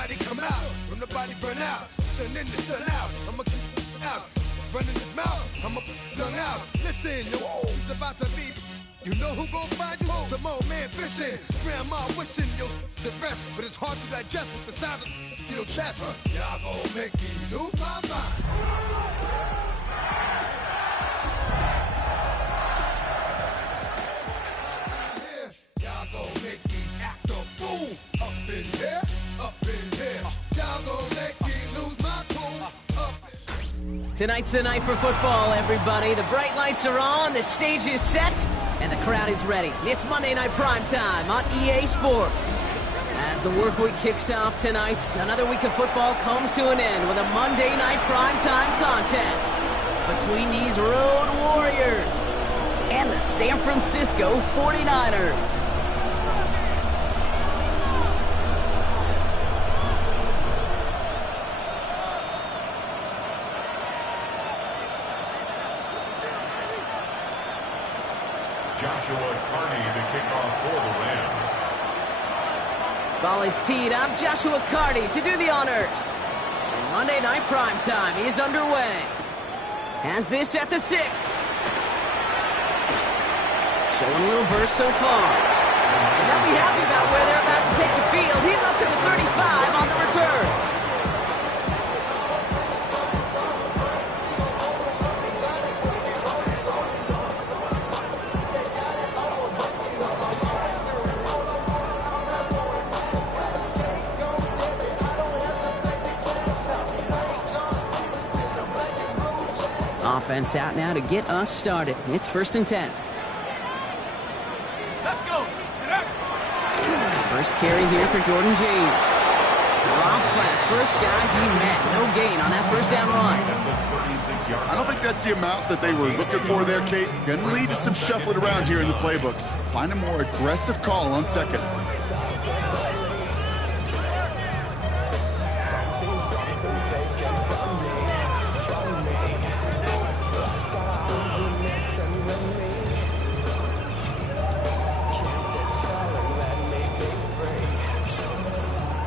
everybody come out. When the body burn out, sun in the sun out. I'ma keep it out. Running his mouth, I'ma young out. Listen, yo, it's about to be. You know who gon' find you? Some old man fishing. Grandma wishing you the best, but it's hard to digest with the sound of your chest. Y'all gon' make me lose my mind. Y'all gon' make me act a fool. Up in here, up in here. Y'all gon' make me lose my cool. Up in here. Tonight's the night for football, everybody. The bright lights are on, the stage is set, and the crowd is ready. It's Monday Night Primetime on EA Sports. As the work week kicks off tonight, another week of football comes to an end with a Monday Night Primetime contest between these Road Warriors and the San Francisco 49ers. Ball is teed up. Joshua Carty to do the honors. Monday Night Primetime is underway. Has this at the 6. Showing a little burst so far. And they'll be happy about where they're about to take the field. He's up to the 35 on the return. Offense out now to get us started. It's 1st and 10. Let's go. First carry here for Jordan James. Drop flat. First guy he met. No gain on that first down run. I don't think that's the amount that they were looking for there, Kate. Going to lead to some shuffling around here in the playbook. Find a more aggressive call on second.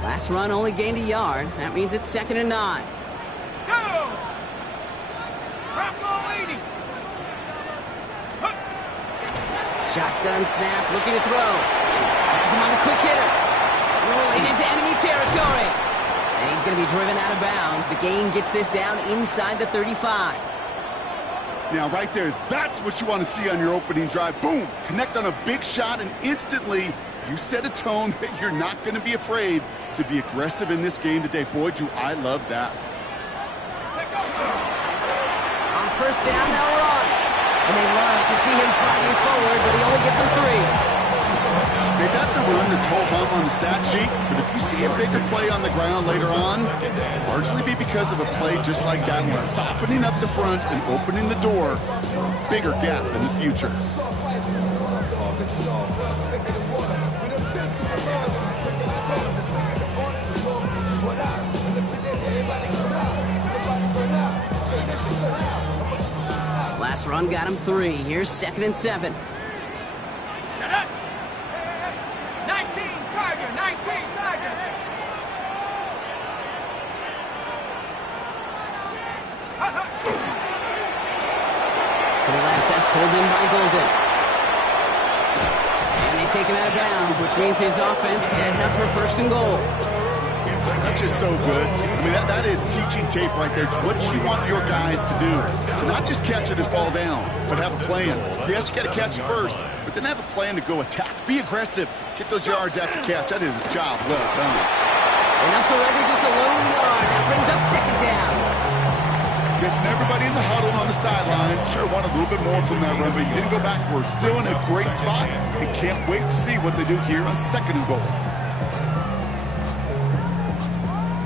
Last run only gained a yard. That means it's 2nd and 9. Go! Grock1 leading. Shotgun snap, looking to throw. Has him on a quick hitter. Rolling into enemy territory. And he's going to be driven out of bounds. The gain gets this down inside the 35. Now, right there, that's what you want to see on your opening drive. Boom! Connect on a big shot, and instantly you set a tone that you're not going to be afraid to be aggressive in this game today. Boy, do I love that. On first down, they'll run. And they love to see him fighting forward, but he only gets him 3. Okay, that's a run that's whole bump on the stat sheet, but if you see a bigger play on the ground later on, largely be because of a play just like that one, softening up the front and opening the door, bigger gap in the future. Last run got him 3. Here's 2nd and 7. Shut up. 19 Tiger, 19 Tiger. To the left, that's pulled in by Golden. And they take him out of bounds, which means his offense heading up for 1st and goal. That's just so good. I mean, that is teaching tape right there. It's what you want your guys to do. To not just catch it and fall down, but have a plan. Yes, you got to catch it first, but then have a plan to go attack. Be aggressive. Get those yards after catch. That is a job well done. And they'll surrender just a lone yard. That brings up 2nd down. Guessing everybody in the huddle on the sidelines sure wanted a little bit more from that run, but you didn't go backwards. Still in a great spot. And can't wait to see what they do here on 2nd and goal.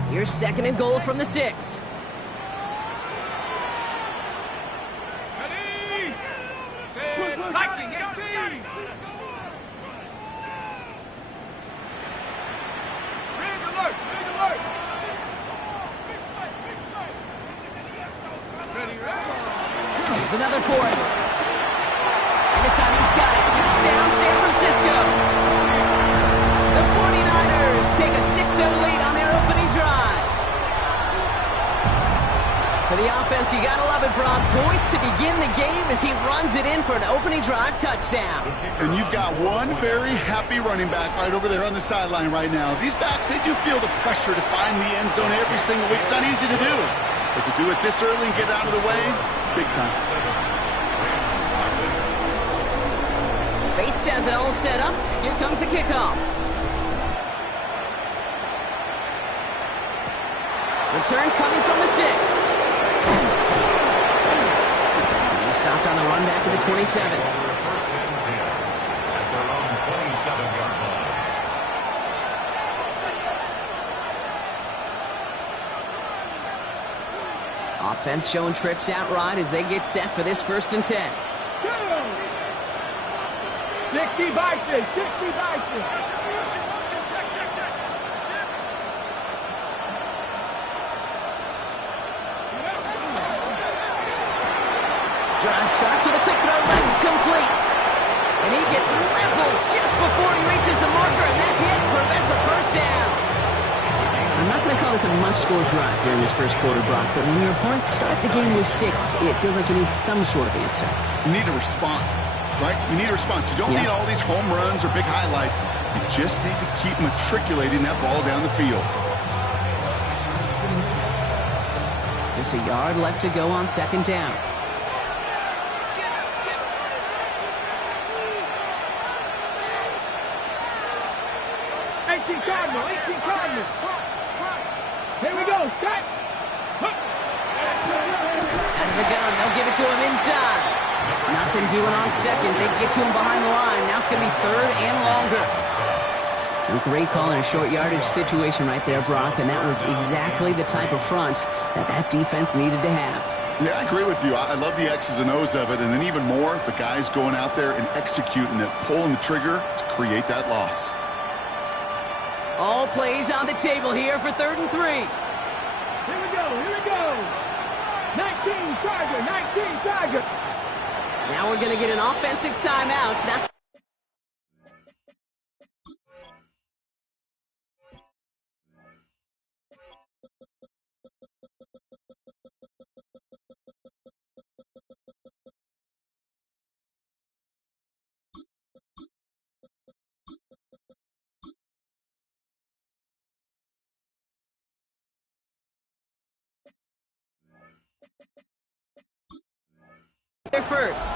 Here's 2nd and goal from the 6. Ready? Set. Viking 18. Rig alert. Rig alert. Ready, ready. There's another for it. And this time he's got it. Touchdown, San Francisco. The 49ers take a 6-0 lead on their opening For the offense, you gotta love it, Brock. Points to begin the game as he runs it in for an opening drive touchdown. And you've got one very happy running back right over there on the sideline right now. These backs, they do feel the pressure to find the end zone every single week. It's not easy to do. But to do it this early and get out of the way, big time. Bates has it all set up. Here comes the kickoff. Return coming from the 6. He stopped on the run back at the 27. First and 10 at their own 27-yard line. Offense showing trips out right as they get set for this 1st and 10. 60 by 6, 60 by 6. Drive starts with a quick throw, left complete. And he gets leveled just before he reaches the marker, and that hit prevents a first down. I'm not going to call this a must-score drive during this first quarter, Brock, but when your opponents start the game with 6, it feels like you need some sort of answer. You need a response, right? You need a response. You don't need all these home runs or big highlights. You just need to keep matriculating that ball down the field. Just a yard left to go on 2nd down. Cardinal. Here we go, set. Out of the gun, they'll give it to him inside. Nothing doing on 2nd. They get to him behind the line. Now it's going to be 3rd and longer. A great call in a short yardage situation right there, Brock, and that was exactly the type of front that defense needed to have. Yeah, I agree with you. I love the X's and O's of it, and then even more, the guys going out there and executing it, pulling the trigger to create that loss. All plays on the table here for 3rd and 3. Here we go. 19 Tiger. Now we're going to get an offensive timeout. So that's their first.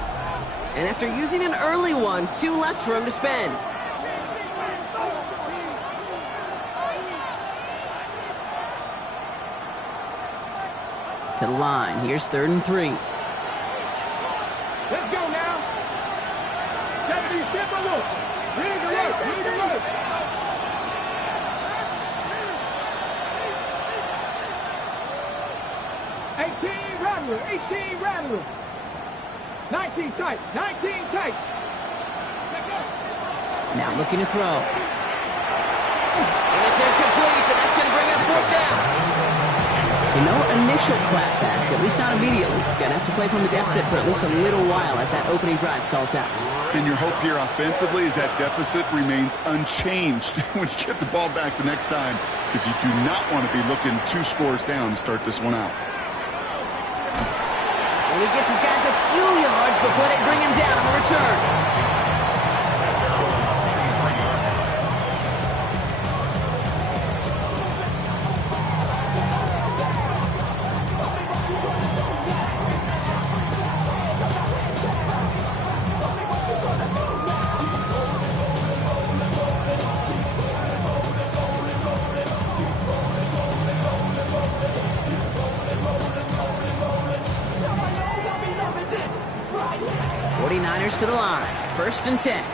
And after using an early one, 2 left for him to spend. To the line. Here's 3rd and 3. Let's go now. 70, step alert. Read alert. 18 Rattler. 19 tight. Now looking to throw. And it's incomplete, and that's going to bring up 4th down. So no initial clapback, at least not immediately. Going to have to play from the deficit for at least a little while as that opening drive stalls out. And your hope here offensively is that deficit remains unchanged when you get the ball back the next time, because you do not want to be looking 2 scores down to start this one out. And he gets his guys a few yards before they bring him down on the return. To the line. 1st and 10.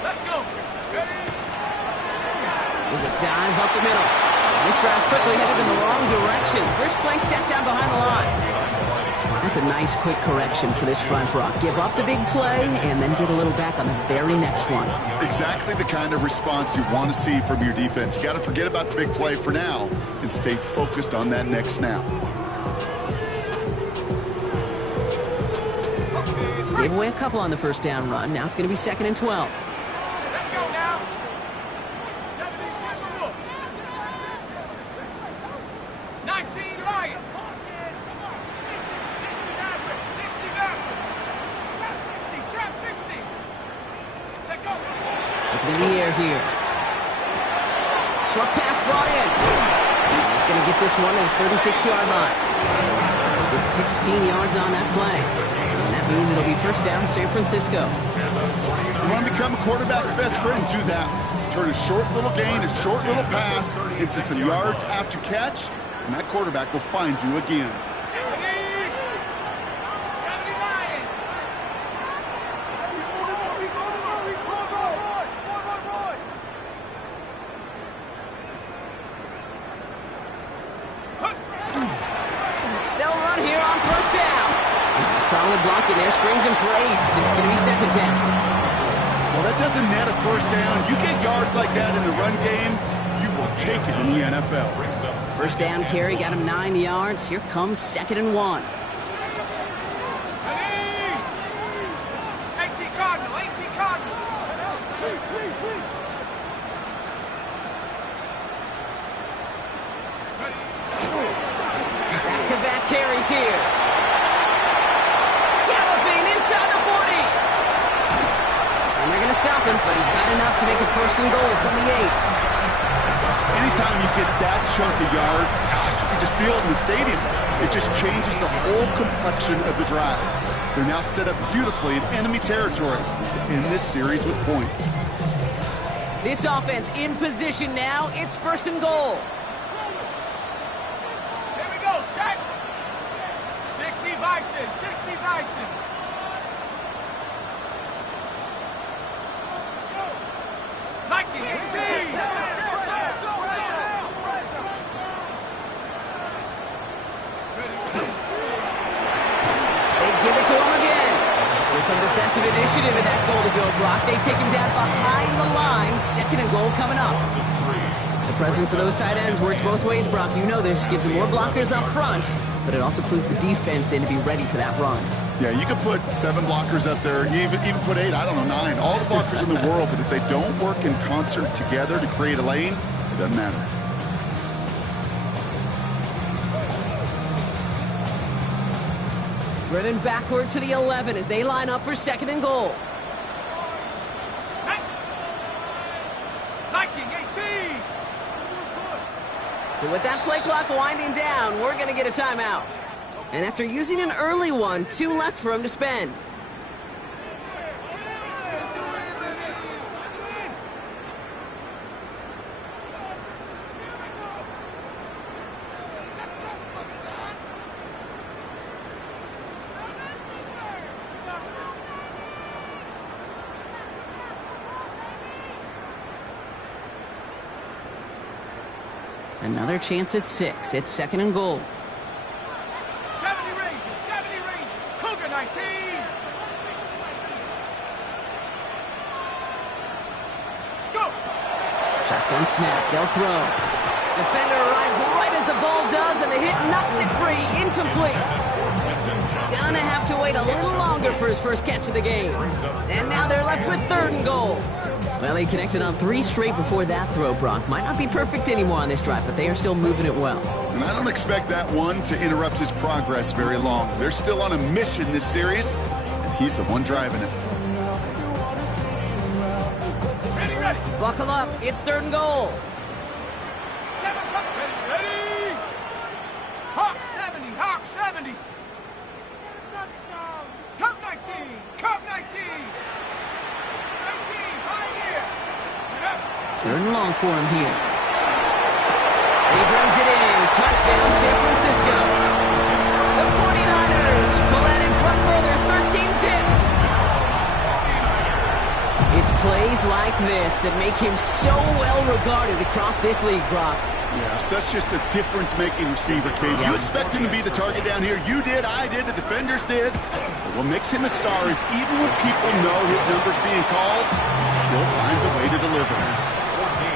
Let's go. There's a dive up the middle. This drive's quickly headed in the wrong direction. First play set down behind the line. That's a nice quick correction for this front, Brock. Give up the big play and then get a little back on the very next one. Exactly the kind of response you want to see from your defense. You got to forget about the big play for now and stay focused on that next snap. Gave away a couple on the 1st down run. Now it's going to be 2nd and 12. Let's go now. 19 here. Short pass brought in. He's going to get this one at the 36-yard line. He'll get 16 yards on that play. And that means it'll be first down San Francisco. You want to become a quarterback's best friend, do that. Turn a short little gain, a short little pass into some yards after catch, and that quarterback will find you again. They'll run here on first down. It's a solid block in there, springs him for 8. It's going to be second down. Well, that doesn't net a first down. You get yards like that in the run game, you will take it in the NFL. First down carry got him 9 yards. Here comes 2nd and 1. Back-to-back carries here. Galloping inside the 40. And they're going to stop him, but he got enough to make a first and goal from the 8. Anytime you get that chunk of yards, gosh, you can just feel it in the stadium. It just changes the whole complexion of the drive. They're now set up beautifully in enemy territory to end this series with points. This offense in position now. It's first and goal. Here we go, set. 60 Bison, 60 Bison. Lightning 18. Give it to him again. There's some defensive initiative in that goal to go, Brock. They take him down behind the line. Second and goal coming up. The presence of those tight ends works both ways, Brock. You know this. Gives them more blockers up front, but it also clues the defense in to be ready for that run. Yeah, you could put 7 blockers up there. You even put 8, I don't know, 9. All the blockers in the world, but if they don't work in concert together to create a lane, it doesn't matter. Driven backward to the 11 as they line up for 2nd and goal. Lightning 18. So with that play clock winding down, we're going to get a timeout. And after using an early one, 2 left for him to spend. Another chance at 6. It's 2nd and goal. 70 Rangers, Cougar 19. Go. Shotgun snap. They'll throw. Defender arrives right as the ball does, and the hit knocks it free. Incomplete. Gonna have to wait a little longer for his first catch of the game. And now they're left with 3rd and goal. Well, he connected on 3 straight before that throw, Brock. Might not be perfect anymore on this drive, but they are still moving it well. And I don't expect that one to interrupt his progress very long. They're still on a mission this series, and he's the one driving it. Ready. Buckle up. It's 3rd and goal. 7 ready. Hawk 70. Cup 19. 19, Pioneer. 3rd and long for him here. He brings it in. Touchdown, San Francisco. The 49ers pull that in front for their 13th hit. It's plays like this that make him so well regarded across this league, Brock. Yeah, such just a difference-making receiver, Kate. You expect him to be the target down here. You did, I did, the defenders did. But what makes him a star is even when people know his number's being called, he still finds a way to deliver.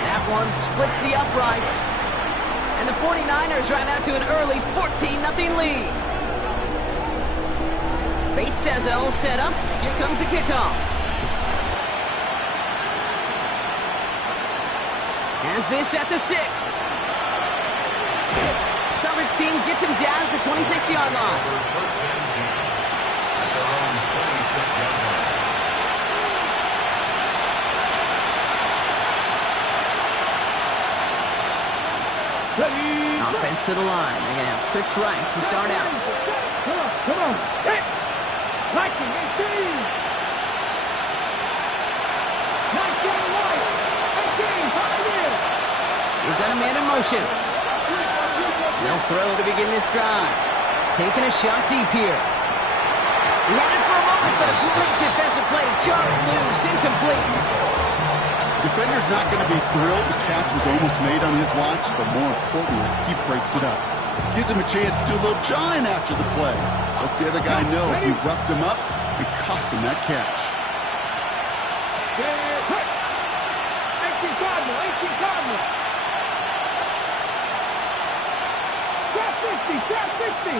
That one splits the uprights. And the 49ers drive out to an early 14-0 lead. Bates has it all set up. Here comes the kickoff. Has this at the 6. Coverage team gets him down at the 26-yard line. First and 10 at their own 26-yard line. Offense to the line. They're going to have trips right to start out. Come on. Hit. 19, 18. 19, right. 18, pioneer. We've got a man in motion. They'll throw to begin this drive. Taking a shot deep here. He had it for a moment, but a great defensive play to jar it loose. Incomplete. Defender's not going to be thrilled the catch was almost made on his watch, but more importantly, he breaks it up. Gives him a chance to do a little jawing after the play. Lets the other guy know he roughed him up and cost him that catch. 18 Cardinal, 18 Cardinal. Trap 50, trap 50.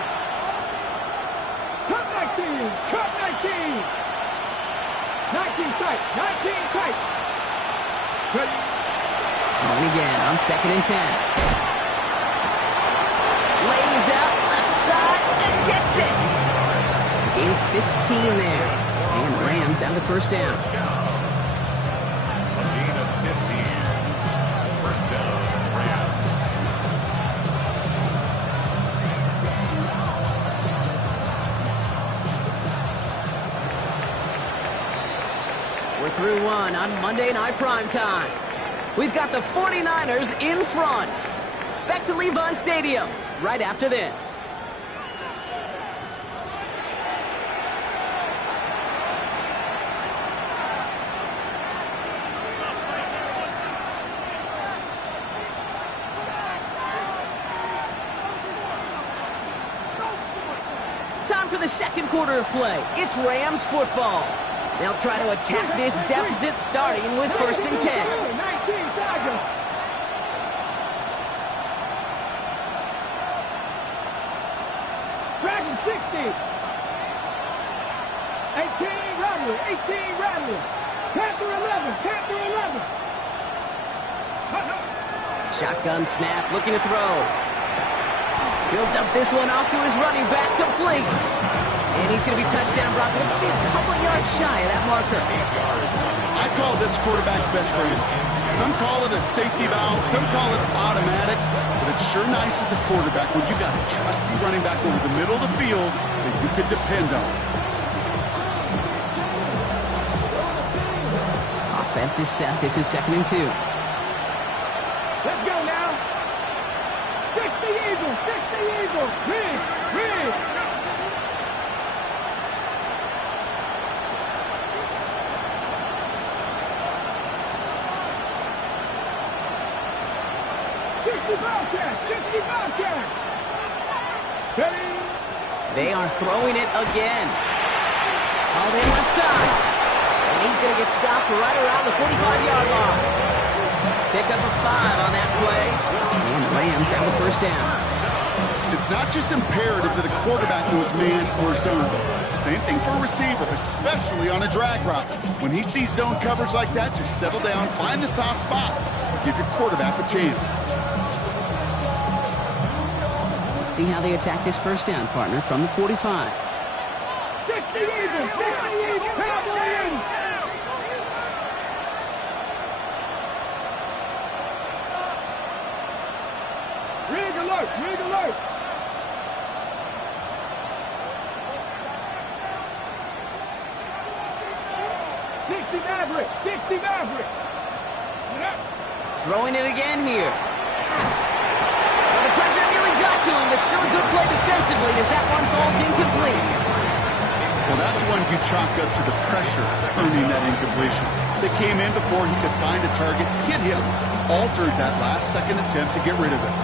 Cut 19, cut 19. 19 tight, 19 tight. Going again on 2nd and 10. Lays out left side and gets it. Gain of 15 there. And the Rams have the first down. A gain of 15. First down, Rams. We're through one on Monday Night Primetime. We've got the 49ers in front. Back to Levi Stadium right after this. Time for the second quarter of play. It's Rams football. They'll try to attack this deficit starting with 1st and 10. 19 Tigers. Dragon 60. 18 Rattler, 18 Rattler. Panther 11, Panther 11. Shotgun snap, looking to throw. He'll dump this one off to his running back, complete. And he's going to be touchdown blocked. Looks to be a couple yards shy of that marker. I call this quarterback's best friend. Some call it a safety valve, some call it automatic, but it's sure nice as a quarterback when you got a trusty running back over the middle of the field that you could depend on. Offense is set. This is 2nd and 2. Let's go now. 60 Eagles, 60 Eagles. Rig, rig. They are throwing it again. All in left side. And he's going to get stopped right around the 45-yard line. Pick up a 5 on that play. And the Rams have the first down. It's not just imperative that a quarterback knows man or zone. Same thing for a receiver, especially on a drag route. When he sees zone coverage like that, just settle down, find the soft spot, and give your quarterback a chance. Let's see how they attack this first down, partner, from the 45. 60 Eagles, 60 Eagles, Cowboy in. Rig alert, rig alert. Maverick, 60 Maverick. Throwing it again here. Well, the pressure nearly got to him, but still a good play defensively as that one falls incomplete. Well, that's one you chalk up to the pressure earning that incompletion. They came in before he could find a target, hit him, altered that last-second attempt to get rid of it.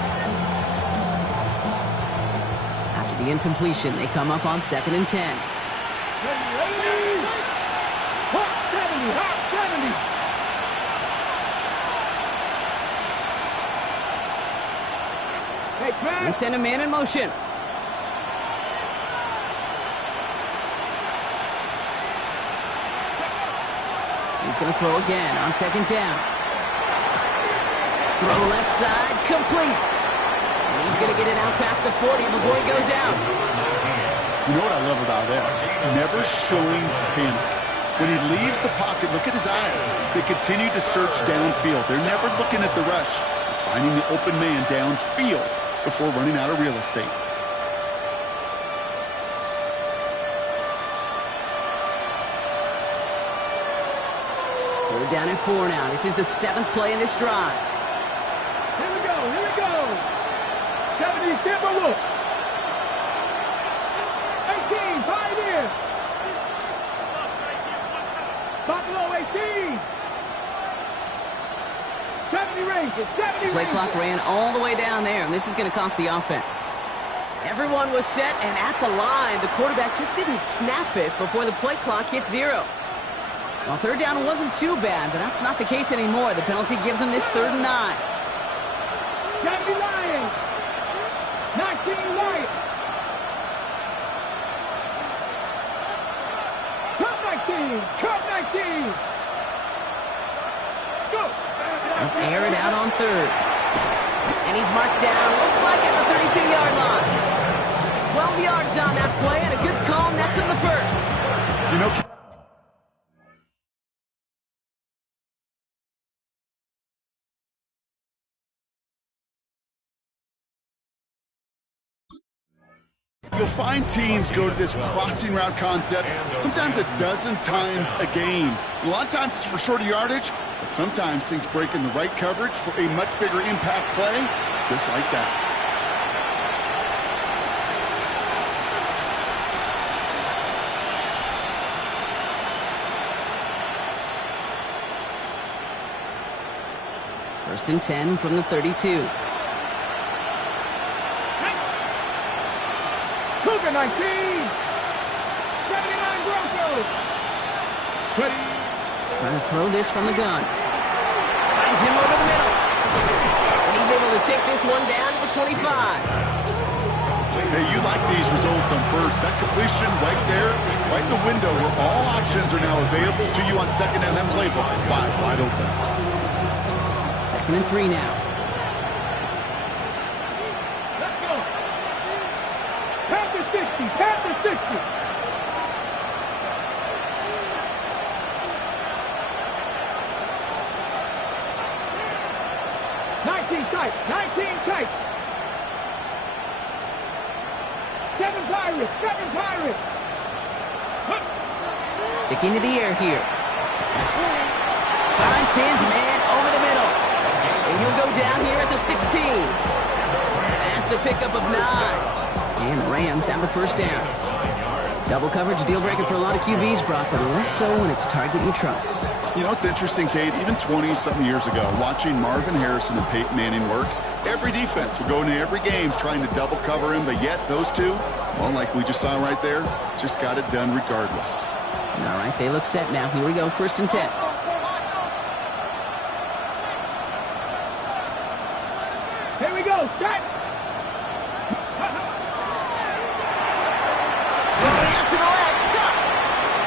After the incompletion, they come up on 2nd and 10. Hot 70. Hey, They send a man in motion. He's going to throw again on 2nd down. Throw left side, complete. And he's going to get it out past the 40 before he goes out. You know what I love about this? Never showing panic. When he leaves the pocket, look at his eyes. They continue to search downfield. They're never looking at the rush. finding the open man downfield before running out of real estate. They're down at 4 now. This is the 7th play in this drive. Here we go, here we go. 70, Timber look. 18, Pioneer. Buffalo 18. 70 Rangers, 70 Play Rangers. clock ran all the way down there, and this is going to cost the offense. Everyone was set, and at the line, the quarterback just didn't snap it before the play clock hit 0. Well, 3rd down wasn't too bad, but that's not the case anymore. The penalty gives them this 3rd and 9. 70 Lions. 19 Lions. Cut 19. Cut 19. Go. Air it out on 3rd. And he's marked down, looks like at the 32-yard line. 12 yards on that play, and a good call nets him the 1st. You know, you'll find teams go to this crossing route concept sometimes a dozen times a game. A lot of times it's for shorter yardage, but sometimes things break in the right coverage for a much bigger impact play, just like that. First and 10 from the 32. Cougar 19. 79 Broncos. 20. Trying to throw this from the gun. Finds him over the middle. And he's able to take this one down to the 25. Hey, you like these results on first. That completion right there, right in the window where all options are now available to you on second and that playbook. Wide open. 2nd and 3 now. Let's go. Panther 60. Panther 60. Tight. 19 tight. 7 Pirates. 7 Pirates. Sticking to the air here. Finds his man over the middle. And he'll go down here at the 16. That's a pickup of 9. And the Rams have the 1st down. Double coverage, deal breaker for a lot of QBs, Brock, but less so when it's a target you trust. You know, it's interesting, Kate, even 20-something years ago, watching Marvin Harrison and Peyton Manning work, every defense would go into every game trying to double cover him, but yet those two, well, like we just saw right there, just got it done regardless. All right, they look set now. Here we go, 1st and 10. Here we go, set. Going out to the left, cut.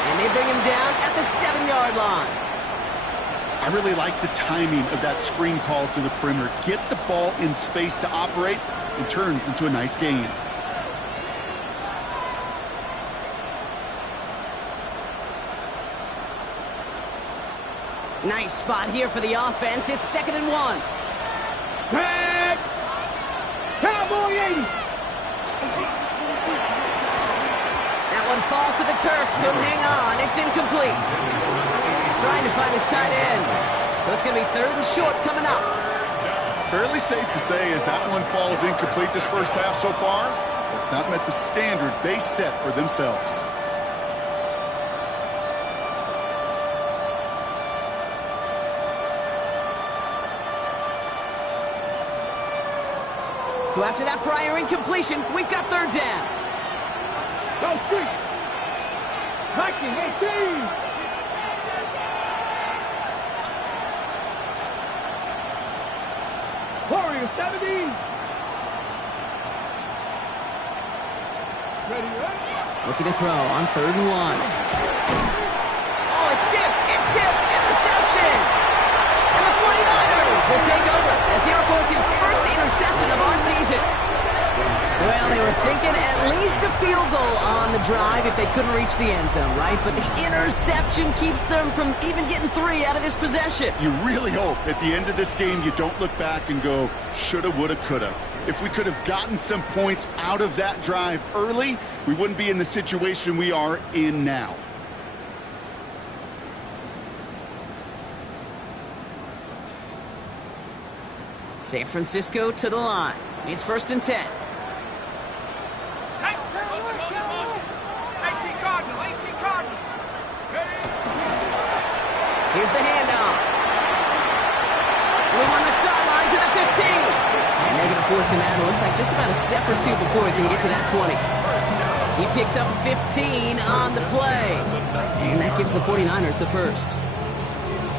And they bring him down at the 7-yard line. I really like the timing of that screen call to the perimeter. Get the ball in space to operate and turns into a nice gain. Nice spot here for the offense. It's 2nd and 1. Back. Cowboy 80. That one falls to the turf. Couldn't hang on. It's incomplete. Trying to find his tight end. So it's going to be 3rd and short coming up. Fairly safe to say as that one falls incomplete this first half so far, it's not met the standard they set for themselves. So after that prior incompletion, we've got 3rd down. Go street. Viking 18. Warrior 70. Ready, ready. Looking to throw on 3rd and 1. Oh, it's tipped. It's tipped. Interception. And the 49ers will take over as he records his first interception of our season. Well, they were thinking at least a field goal on the drive if they couldn't reach the end zone, right? But the interception keeps them from even getting 3 out of this possession. You really hope at the end of this game you don't look back and go, shoulda, woulda, coulda. If we could have gotten some points out of that drive early, we wouldn't be in the situation we are in now. San Francisco to the line. It's 1st and 10. 18 Cardinal, 18 Cardinal. Here's the handoff. Blue on the sideline to the 15. And they're going to force him out. It looks like just about a step or 2 before he can get to that 20. He picks up 15 on the play. And that gives the 49ers the first.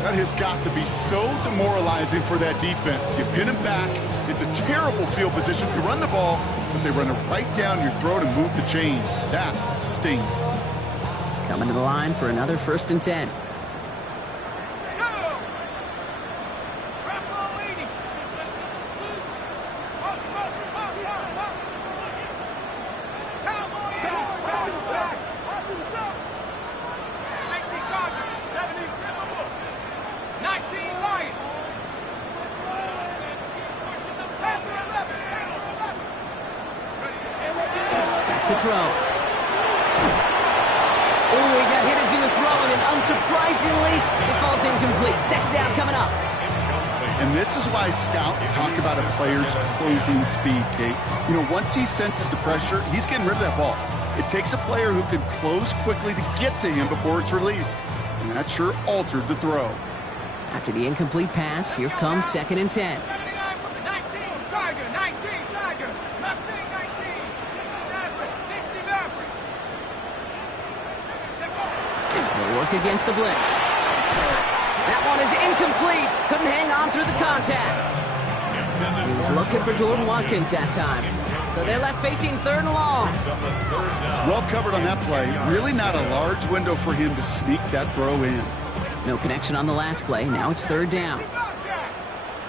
That has got to be so demoralizing for that defense. You pin him back. It's a terrible field position. You run the ball, but they run it right down your throat and move the chains. That stings. Coming to the line for another 1st and 10. To throw. Oh, he got hit as he was throwing, and unsurprisingly, it falls incomplete. 2nd down coming up. And this is why scouts talk about a player's closing speed, Kate. You know, once he senses the pressure, he's getting rid of that ball. It takes a player who can close quickly to get to him before it's released. And that sure altered the throw. After the incomplete pass, here comes 2nd and 10. Work against the blitz. That one is incomplete. Couldn't hang on through the contact. He was looking for Jordan Watkins that time. So they're left facing 3rd and long. Well covered on that play. Really not a large window for him to sneak that throw in. No connection on the last play. Now it's 3rd down.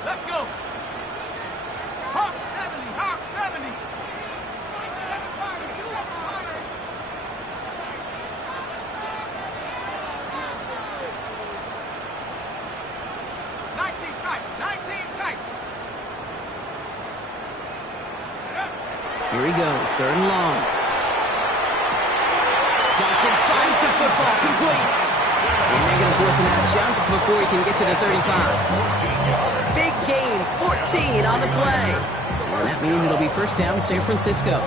Let's go. Hawk 70, Hawk 70. 19 tight, 19 tight. Here he goes, 3rd and long. Johnson finds the football, complete. And they're going to force him out just before he can get to the 35. Big gain, 14 on the play. And that means it'll be 1st down, San Francisco.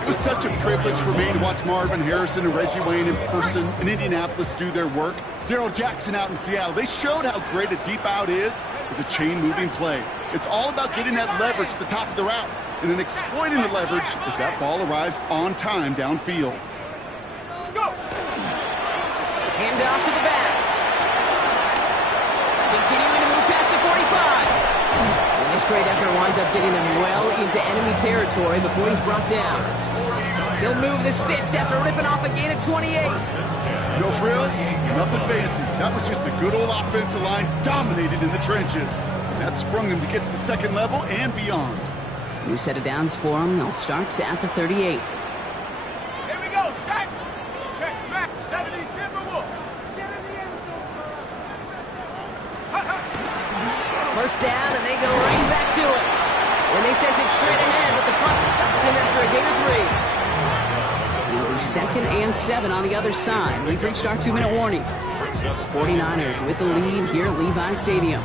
It was such a privilege for me to watch Marvin Harrison and Reggie Wayne in person in Indianapolis do their work. Darrell Jackson out in Seattle. They showed how great a deep out is as a chain-moving play. It's all about getting that leverage at the top of the route and then exploiting the leverage as that ball arrives on time downfield. Go. Hand off to the back. Continuing to move past the 45. And this great effort winds up getting them well into enemy territory before he's brought down. He'll move the sticks after ripping off a gain of 28. No frills, nothing fancy. That was just a good old offensive line dominated in the trenches. That sprung them to get to the 2nd level and beyond. New set of downs for them. They'll start at the 38. Here we go, set. Check, smack, 70 Timberwolf. Get in the end zone. 1st down, and they go right back to it. When they sense it straight ahead, but the front stops him after a gain of 3. It'll be 2nd and 7 on the other side. We've reached our 2-minute warning. 49ers with the lead here at Levi Stadium.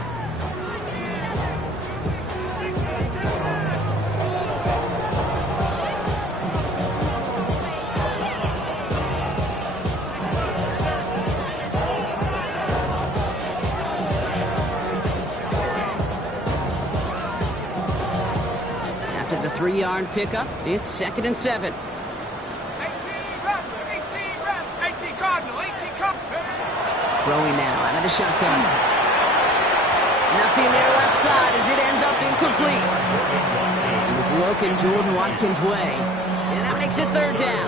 After the 3-yard pickup, it's 2nd and 7. 18 Cardinal, 18 Cardinal. Throwing now out of the shotgun. Nothing there left side as it ends up incomplete. He was looking Jordan Watkins' way. And that makes it 3rd down.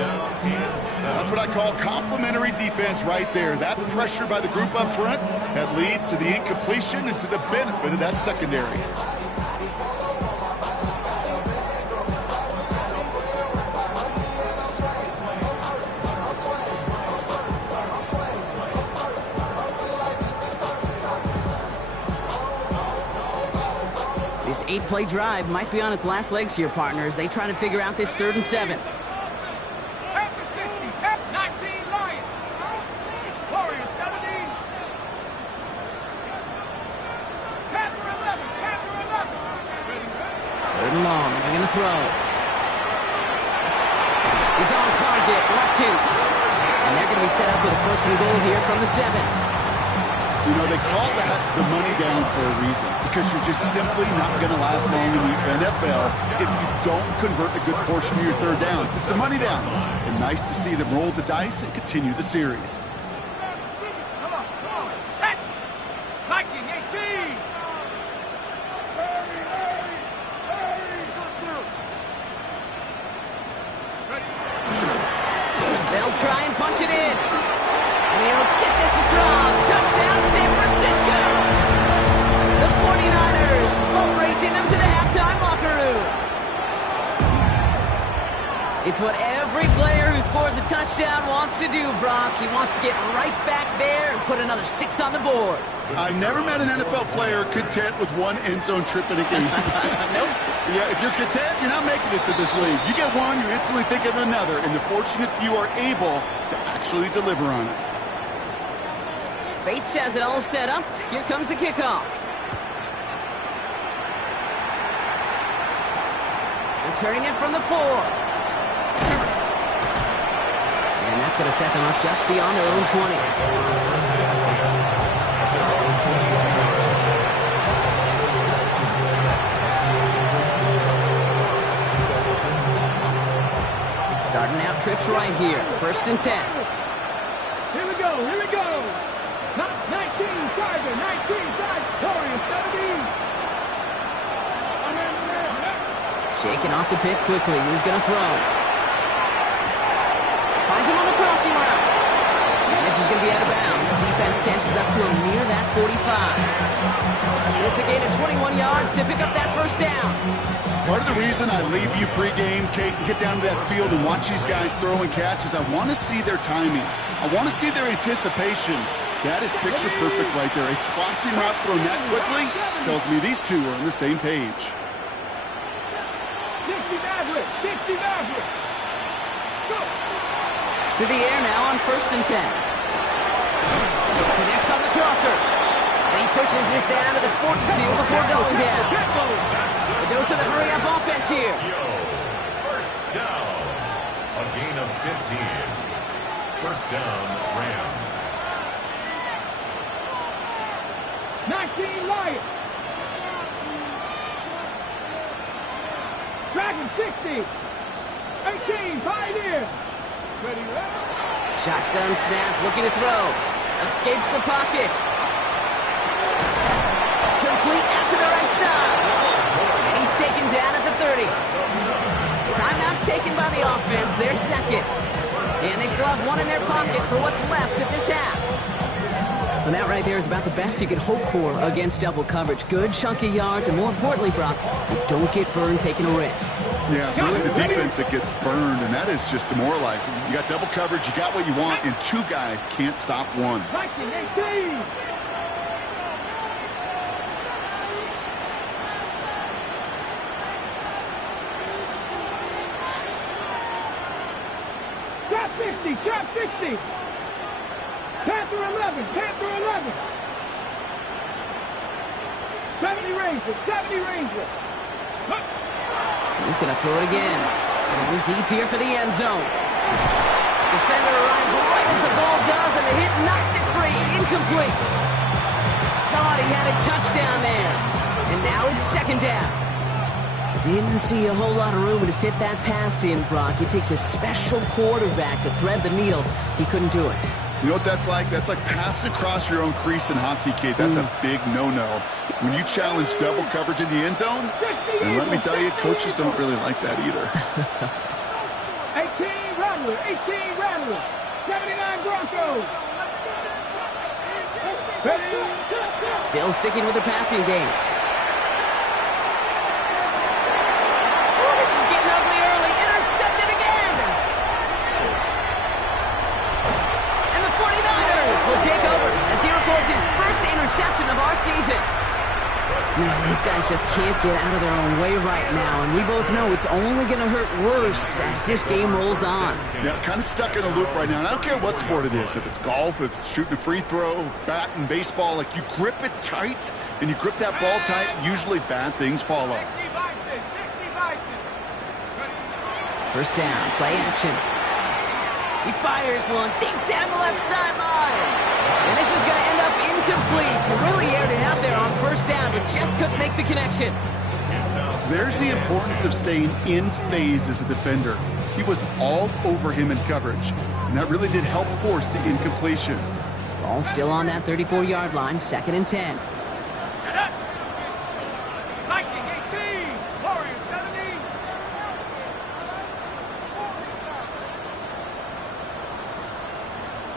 That's what I call complimentary defense right there. That pressure by the group up front, that leads to the incompletion and to the benefit of that secondary. This 8-play drive might be on its last legs here, partners. They try to figure out this 3rd and 7. After 60, 19 Lions. Warriors 17. Panther 11, Panther 11. 3rd and long, they're going to throw. He's on target, Watkins. And they're going to be set up with a 1st and goal here from the 7. You know, they call that the money down for a reason, because you're just simply not going to last long in the NFL if you don't convert a good portion of your 3rd downs. It's the money down. And nice to see them roll the dice and continue the series. Come on, set. Viking 18. They'll try and punch it in. And he'll get this across. Touchdown, San Francisco. The 49ers boat racing them to the halftime locker room. It's what every player who scores a touchdown wants to do, Brock. He wants to get right back there and put another 6 on the board. I've never met an NFL player content with one end zone trip in a game. Nope. Yeah, if you're content, you're not making it to this league. You get one, you instantly think of another, and the fortunate few are able to actually deliver on it. Bates has it all set up. Here comes the kickoff. Returning it from the 4. And that's going to set them up just beyond their own 20. Starting out trips right here. 1st and 10. Here we go, here we go. 19 Tiger, 19 Tiger. Warriors 17. Shaking off the pit quickly. He's going to throw. Finds him on the crossing route. And this is going to be out of bounds. Defense catches up to him near that 45. It's a gain of 21 yards to pick up that 1st down. Part of the reason I leave you pregame, Kate, and get down to that field and watch these guys throw and catch is I want to see their timing. I want to see their anticipation. That is picture perfect right there. A crossing route thrown that quickly tells me these two are on the same page. 60 Maverick, 60 Maverick. Go. To the air now on 1st and 10. Connects on the crosser. And he pushes this down to the 42 before going down. A dose of the hurry-up offense here. 1st down. A gain of 15. 1st down, Rams. 19 Lions. Dragon 60. 18 Pioneer. Ready, Shotgun snap, looking to throw. Escapes the pocket. Complete out to the right side. And he's taken down at the 30. Timeout taken by the offense, their 2nd. And they still have 1 in their pocket for what's left of this half. And that right there is about the best you could hope for against double coverage. Good chunky yards, and more importantly, Brock, don't get burned taking a risk. Yeah, it's really the defense that gets burned, and that is just demoralizing. You got double coverage, you got what you want, and 2 guys can't stop one. Viking 18. Trap 60, trap 60. Panther 11, Panther 11. 70 Ranger, 70 Ranger. Look. He's going to throw it again. Going deep here for the end zone. Defender arrives right as the ball does, and the hit knocks it free. Incomplete. Thought he had a touchdown there. And now it's 2nd down. Didn't see a whole lot of room to fit that pass in, Brock. It takes a special quarterback to thread the needle. He couldn't do it. You know what that's like? That's like passing across your own crease in hockey, kid. That's a big no-no. When you challenge double coverage in the end zone, and let me tell you, coaches don't really like that either. 18 Rattler, 18 Rattler. 79 Broncos. Still sticking with the passing game. Oh, this is getting ugly early. Intercepted again. And the 49ers will take over as he records his first interception of our season. Man, these guys just can't get out of their own way right now, and we both know it's only going to hurt worse as this game rolls on. Yeah, kind of stuck in a loop right now, and I don't care what sport it is. If it's golf, if it's shooting a free throw, bat and baseball, like you grip it tight, and you grip that ball tight, usually bad things follow. 60 Bison. First down, play action. He fires one deep down the left sideline. And this is going to end up incomplete. He really aired it out there on first down, but just couldn't make the connection. There's the importance of staying in phase as a defender. He was all over him in coverage, and that really did help force the incompletion. Ball still on that 34-yard line, 2nd and 10. Viking 18, Warriors 70.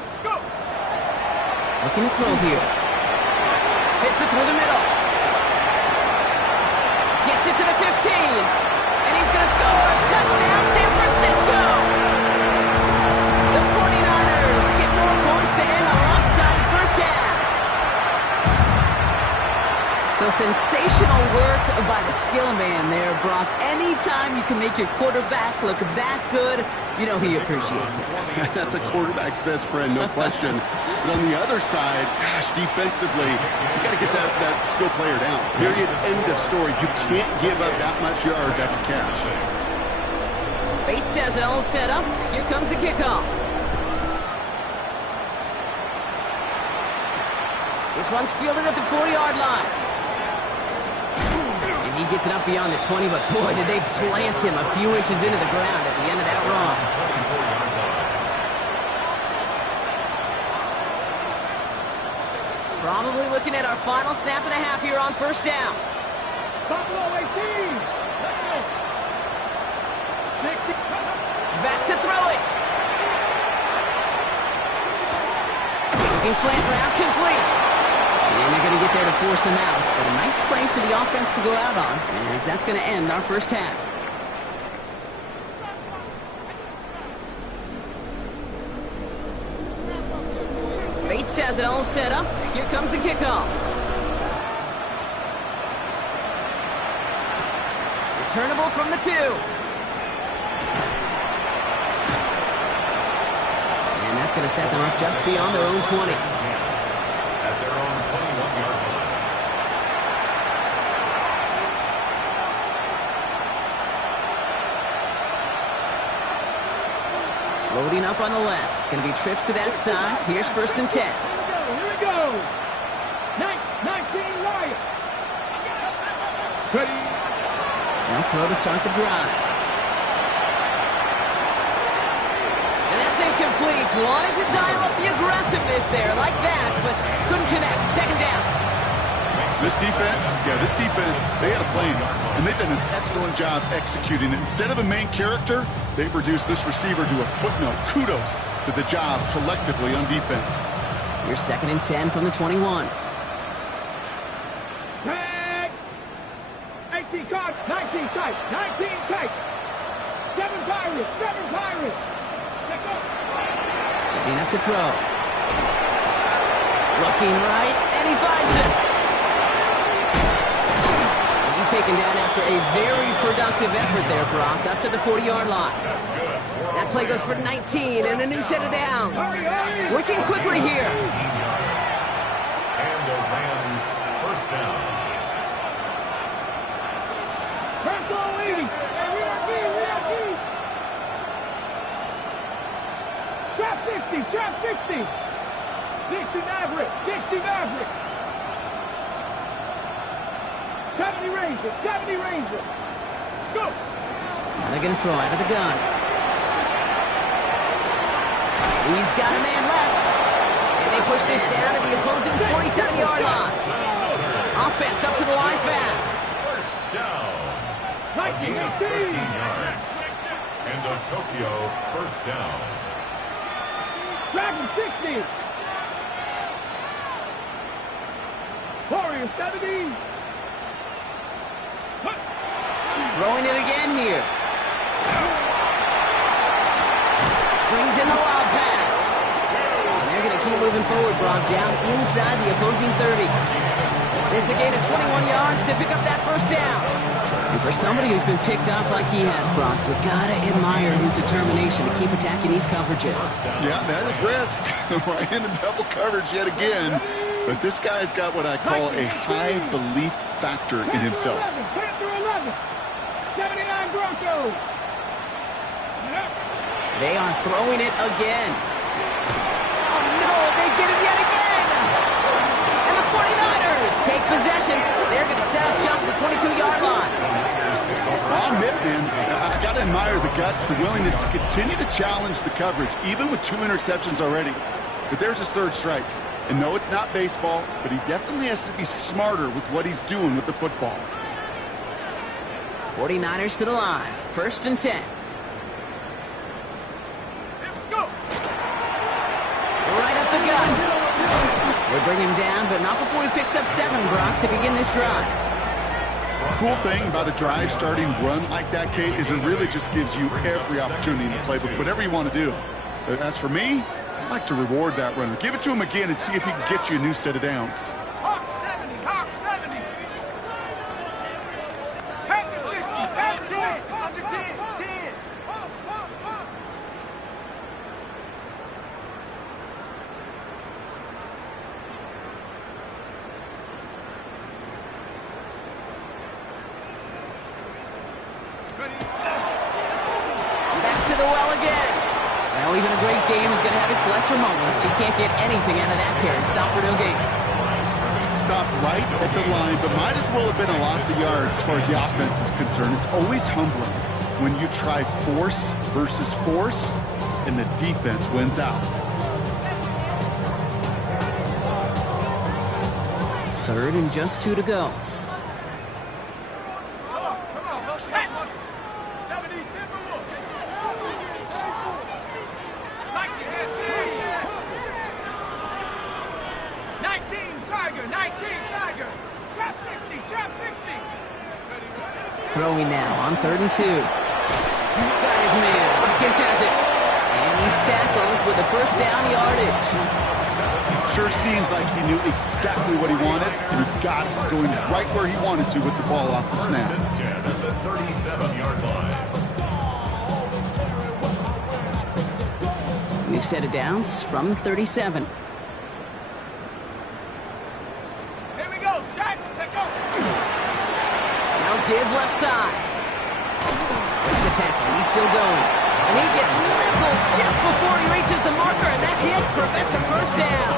Let's go. Looking to throw here. Fits it through the middle. Gets it to the 15. And he's going to score a touchdown, San Francisco. The 49ers get more points to end a lopsided first half. So sensational work by the skill man there, Brock. Anytime you can make your quarterback look that good, you know he appreciates it. That's a quarterback's best friend, no question. But on the other side, gosh, defensively, you got to get that skill player down. Period. End of story. You can't give up that much yards after catch. Bates has it all set up. Here comes the kickoff. This one's fielded at the 40-yard line. And he gets it up beyond the 20, but boy, did they plant him a few inches into the ground at the end of that run. Probably looking at our final snap of the half here on first down. Buffalo 18. Back to throw it. Looking slant route complete. And they're going to get there to force him out. But a nice play for the offense to go out on, as that's going to end our first half. Bates has it all set up. Here comes the kickoff. Returnable from the 2. And that's going to set them up just beyond their own 20. At their own 21-yard line. Loading up on the left. It's going to be trips to that side. Here's 1st and 10. Here we go. 19 Lions. Ready. Now throw to start the drive. And that's incomplete. Wanted to dial up the aggressiveness there like that, but couldn't connect. 2nd down. This defense, they had a plan, and they've done an excellent job executing it. Instead of a main character, they've reduced this receiver to a footnote. Kudos to the job collectively on defense. Here's 2nd and 10 from the 21. Tag. 18 cards, 19 tight, 19 tight. 7 Pirates. Check up. Setting up to throw. Looking right, and he finds it. And he's taken down after a very productive effort there, Brock, up to the 40-yard line. That's good. That play goes for 19 and a new set of downs. Working quickly here. And the Rams first down. Personal lead. We are key. Trap 60. 60 Maverick. 70 Rangers. Go. Now they're going to throw out of the gun. He's got a man left. And they push this down to the opposing 47-yard line. Offense up to the line fast. First down. A 19 gain of 13 yards. And a Tokyo first down. Dragon 60. Warriors 70. Throwing it again here. Brings in the lob pass. And they're going to keep moving forward, Brock, down inside the opposing 30. It's a gain of 21 yards to pick up that first down. And for somebody who's been picked off like he has, Brock, you gotta admire his determination to keep attacking these coverages. Yeah, that is risk. Right into double coverage yet again. But this guy's got what I call a high belief factor in himself. 79 Broncos. They are throwing it again. Oh, no, they get him yet again. And the 49ers take possession. They're going to set up shop at the 22-yard line. I'll admit, man, I got to admire the guts, the willingness to continue to challenge the coverage, even with 2 interceptions already. But there's his third strike. And no, it's not baseball, but he definitely has to be smarter with what he's doing with the football. 49ers to the line. 1st and 10. Right up the gut. They bring him down, but not before he picks up 7, Brock, to begin this drive. Cool thing about a drive starting run like that, Kate, is it really just gives you every opportunity in the playbook, whatever you want to do. As for me, I'd like to reward that runner. Give it to him again and see if he can get you a new set of downs. Hawk 70, Hawk 70. Back to 60, back to 60, under 10, 10. Back to the well again. Well, even a great game is going to have its lesser moments. You can't get anything out of that carry. Stop for no gain. Stopped right at the line, but might as well have been a loss of yards as far as the offense is concerned. It's always humbling when you try force versus force, and the defense wins out. 3rd and just 2 to go. Throwing now on 3rd and 2. Got his man. Watkins has it. And he's tackled with the first down yardage. Sure seems like he knew exactly what he wanted, and he got it going right where he wanted to with the ball off the snap. At the 37-yard line. We've set it downs from the 37. Give left side. It's a tackle. He's still going. And he gets leveled just before he reaches the marker, and that hit prevents a first down.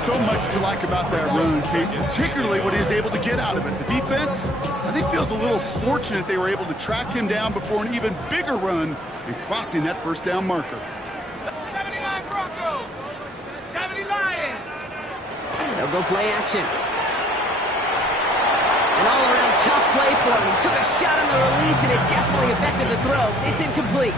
So much to like about that run, Kate, particularly what he was able to get out of it. The defense, I think, feels a little fortunate they were able to track him down before an even bigger run and crossing that first down marker. 79 Broncos, 70 Lions. They'll go play action. An all-around tough play for him. He took a shot on the release, and it definitely affected the throw. It's incomplete.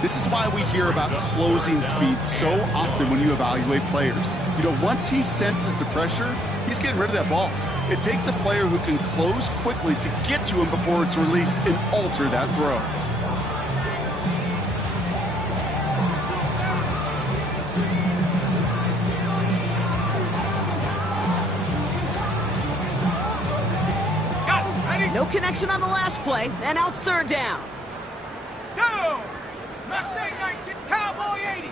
This is why we hear about closing speed so often when you evaluate players. You know, once he senses the pressure, he's getting rid of that ball. It takes a player who can close quickly to get to him before it's released and alter that throw. No connection on the last play, and now it's 3rd down. Go! Mustang 19, Cowboy 80.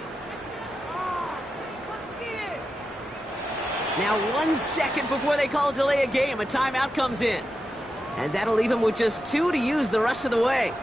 Now 1 second before they call a delay of game, a timeout comes in. As that'll leave him with just 2 to use the rest of the way.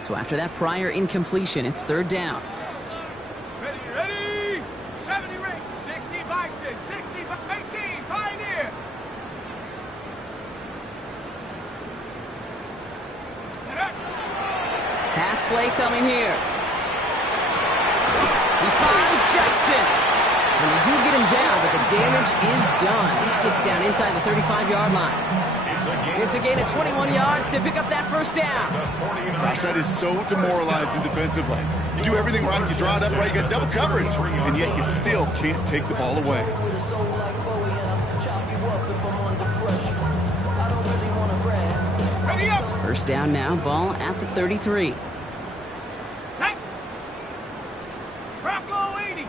So after that prior incompletion, it's 3rd down. Ready! 70 ring, 60 Bison, 60 18, Pioneer. Pass play coming here. He finds Johnston. And they do get him down, but the damage is done. This gets down inside the 35-yard line. It's a gain of 21 yards to pick up that first down. Gosh, that is so demoralizing defensively. You do everything right, you draw it up right, you got double coverage, and yet you still can't take the ball away. First down now, ball at the 33. Set. Grock1 80.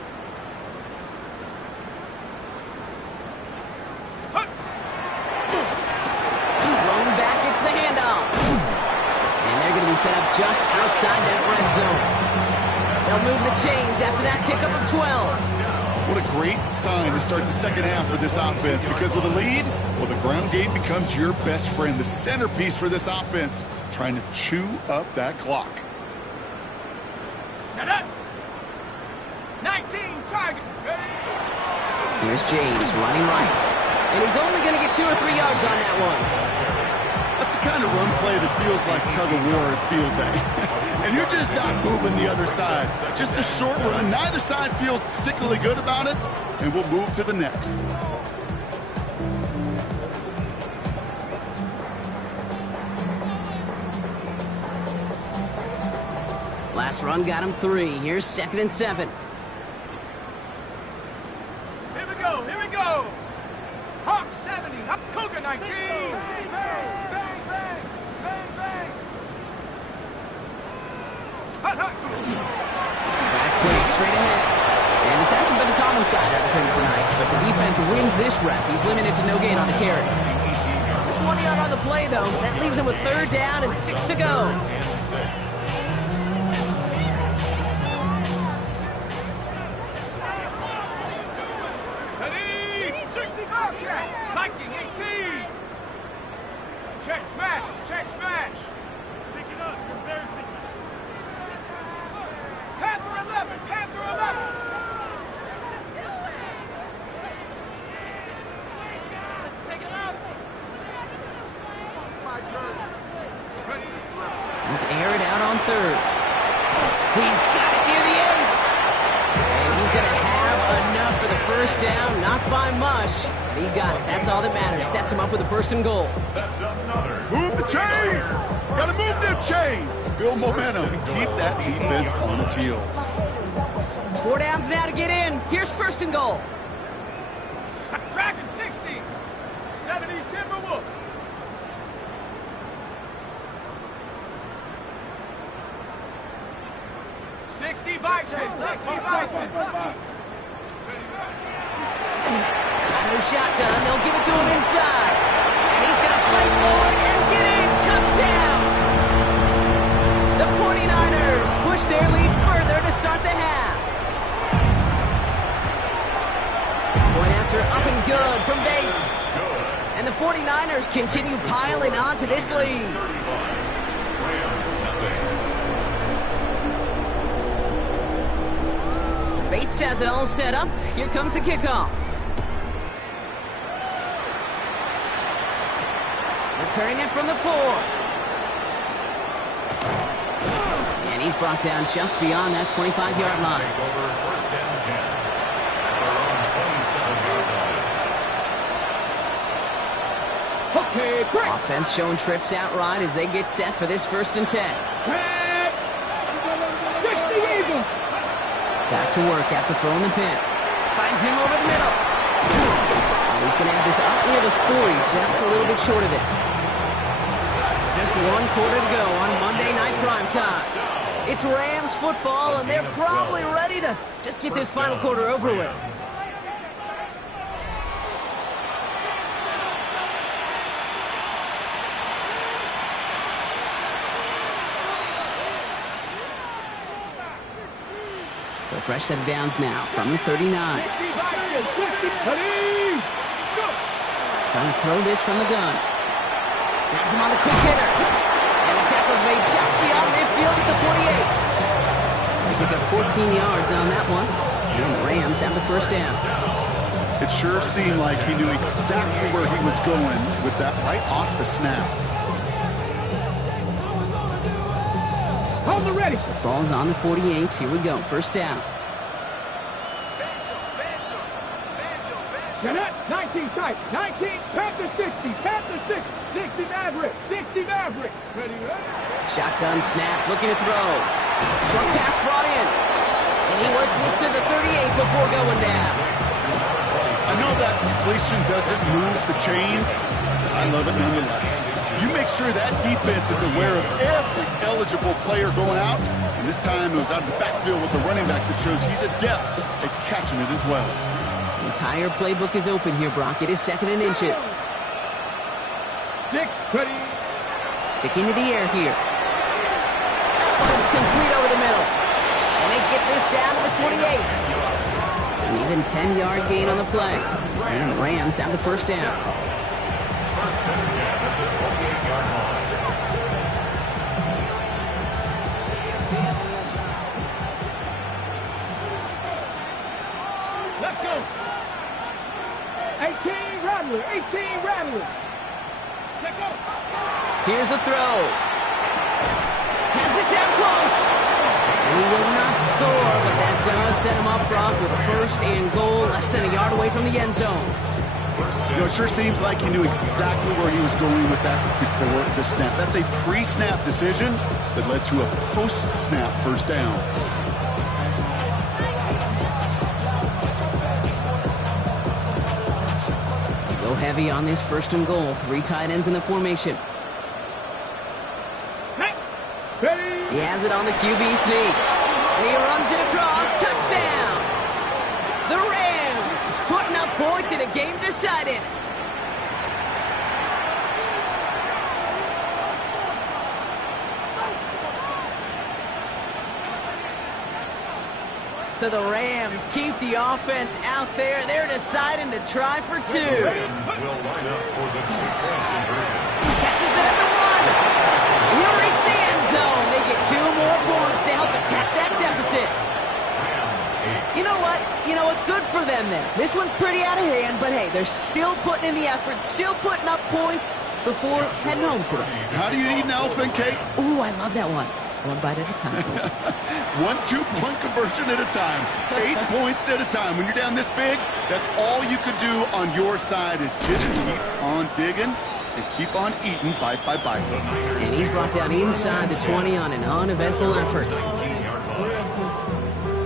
Thrown back, it's the handoff. And they're going to be set up just outside that red zone. They'll move the chains after that pickup of 12. What a great sign to start the second half for this offense, because with a lead, well, the ground game becomes your best friend, the centerpiece for this offense, trying to chew up that clock. Set up. 19 target. Here's James running right. And he's only going to get 2 or 3 yards on that one. That's the kind of run play that feels like tug-of-war at field day. And you're just not moving the other side. Just a short run. Neither side feels particularly good about it, and we'll move to the next. Last run got him 3. Here's 2nd and 7. Here we go. Here we go. Hawk 70. Cougar 19. Back play straight ahead. And this hasn't been a common side of him tonight, but the defense wins this rep. He's limited to no gain on the carry. Just 1 yard on the play, though. That leaves him with 3rd down and 6 to go. Viking 18. Check smash. Check smash. Pick it up. Embarrassing. Panther 11. Panther 11. Pick it up. My turn. Ready to throw. Air it out on 3rd. He's got it near the 8. And he's going to have enough for the first down. Not by much. But he got it. That's all that matters. Sets him up with a 1st and goal. That's another. Move the chains! Gotta move them chains! Build momentum and keep that defense on its heels. 4 downs now to get in. Here's 1st and goal. Dragon 60. 70 Timberwolf. 60 Bison. 60 Bison. Out of the shotgun, they'll give it to him inside. And he's going to fight for it and get in. Touchdown! The 49ers push their lead further to start the half. Point after up and good from Bates. And the 49ers continue piling on to this lead. Bates has it all set up. Here comes the kickoff. Returning it from the 4. And he's brought down just beyond that 25-yard line. Over 1st and 10. At their own 27-yard line. Okay, break. Offense showing trips out right as they get set for this 1st and 10. Red. 60 Eagles. Back to work after throwing the pick. Finds him over the middle. And he's going to have this up near the 40, just a little bit short of it. Just 1 quarter to go on Monday Night Prime Time. It's Rams football, and they're probably ready to just get this final quarter over with. So fresh set of downs now from the 39. Trying to throw this from the gun. Has him on the quick hitter. And the tackle's made just beyond midfield at the 48. They pick up 14 yards on that one. And the Rams have the 1st down. It sure seemed like he knew exactly where he was going with that right off the snap. Hold the ready. The ball's on the 48. Here we go. 1st down. Jeanette, 19. 19 tight. 19, Panther 60, Panther 60, 60 Maverick, 60 Maverick. Ready, ready. Shotgun snap, looking to throw. Short pass brought in. And he works this to the 38 before going down. I know that completion doesn't move the chains. I love it nonetheless. You make sure that defense is aware of every eligible player going out. And this time it was out of the backfield with the running back that shows he's adept at catching it as well. The entire playbook is open here, Brock. It is 2nd and inches. 6, ready. Sticking to the air here. That one's complete over the middle. And they get this down to the 28. An even 10-yard gain on the play. And the Rams have the first down. First and 10 at the 28-yard line. Let's go. 18 Rattler, 18 Rattler. Let's go. Here's the throw. Has it down close. And he will not score, but that does set him up, Brock, with 1st and goal, less than a yard away from the end zone. You know, it sure seems like he knew exactly where he was going with that before the snap. That's a pre-snap decision that led to a post-snap first down. They go heavy on this 1st and goal. 3 tight ends in the formation. Ready. He has it on the QB sneak. And he runs it across. Touchdown! The Rams putting up points in a game decided. So the Rams keep the offense out there. They're deciding to try for 2. Rams will line up for the 2-point conversion. Catches it at the 1. He'll reach the end zone. They get 2 more points to help attack that deficit. You know what? Good for them then. This one's pretty out of hand, but hey, they're still putting in the effort, still putting up points before heading home today. How do you eat an elephant cake? Ooh, I love that one. 1 bite at a time. 1 2-point conversion at a time. 8 points at a time. When you're down this big, that's all you could do on your side is just keep on digging and keep on eating bite by bite. And he's brought down inside the 20 on an uneventful effort.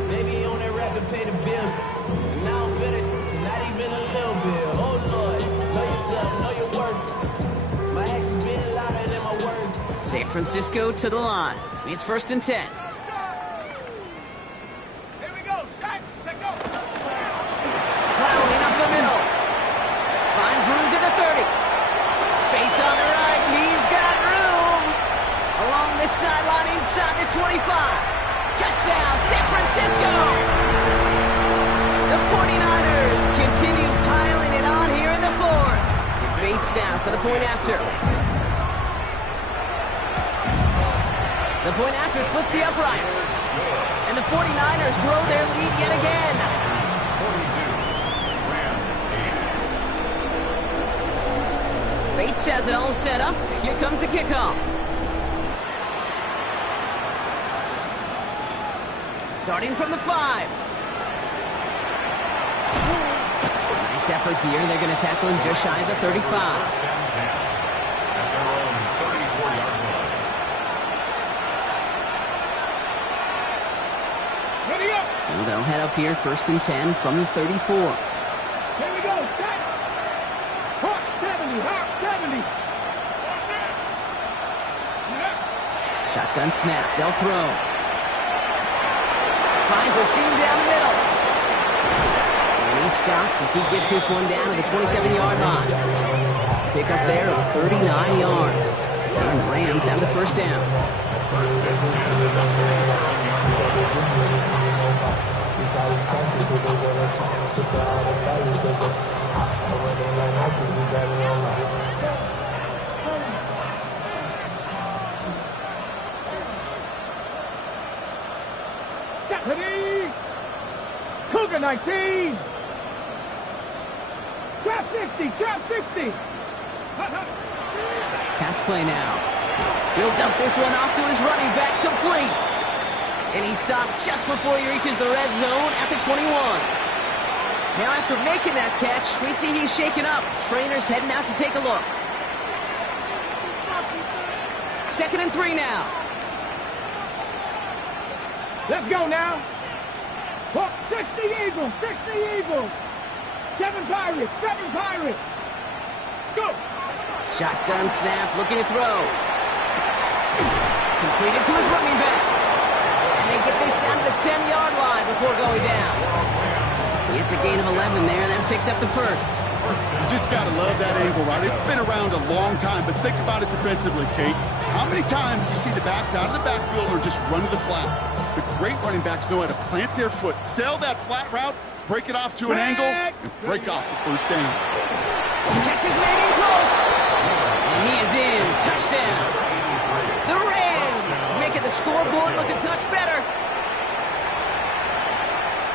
Maybe you only rap to pay the bills. And now I'm finished, not even a little bit. Oh Lord, know yourself, know your worth. My actions being louder than my words. San Francisco to the line. It's 1st and 10. Here we go. Shot. Check go. Plowing up the middle. Finds room to the 30. Space on the right. He's got room. Along this sideline inside the 25. Touchdown, San Francisco. The 49ers continue piling it on here in the 4th. Bates now for the point after. The point after splits the uprights. And the 49ers grow their lead yet again. 42, Rams 8. Bates has it all set up. Here comes the kickoff. Starting from the 5. Nice effort here. They're going to tackle him just shy of the 35. First and 10 at their own 34-yard line. Ready up. So they'll head up here 1st and 10 from the 34. Here we go. Shot. Hawk 70. Hawk 70. Shotgun snap. They'll throw. Finds a seam down the middle. And he's stopped as he gets this one down to the 27-yard line. Pick up there of 39 yards. And the Rams have the first down. First and 10 at the 37-yard line. Ready. Cougar 19. Trap 60. Trap 60. Pass play now. He'll dump this one off to his running back, complete. And he stopped just before he reaches the red zone at the 21. Now after making that catch, we see he's shaken up. Trainer's heading out to take a look. 2nd and 3 now. Let's go now. 60 Eagles, 60 Eagles. 7 Pirates, 7 Pirates. Scoop. Shotgun snap, looking to throw. Completed to his running back. And they get this down to the 10-yard line before going down. It's a gain of 11 there, and then picks up the first. You just got to love that angle, right? It's been around a long time, but think about it defensively, Kate. How many times you see the backs out of the backfield or just run to the flat? The great running backs know how to plant their foot, sell that flat route, break it off to an angle, and break off the first down. Catch is made in close. And he is in. Touchdown. The Rams making the scoreboard look a touch better.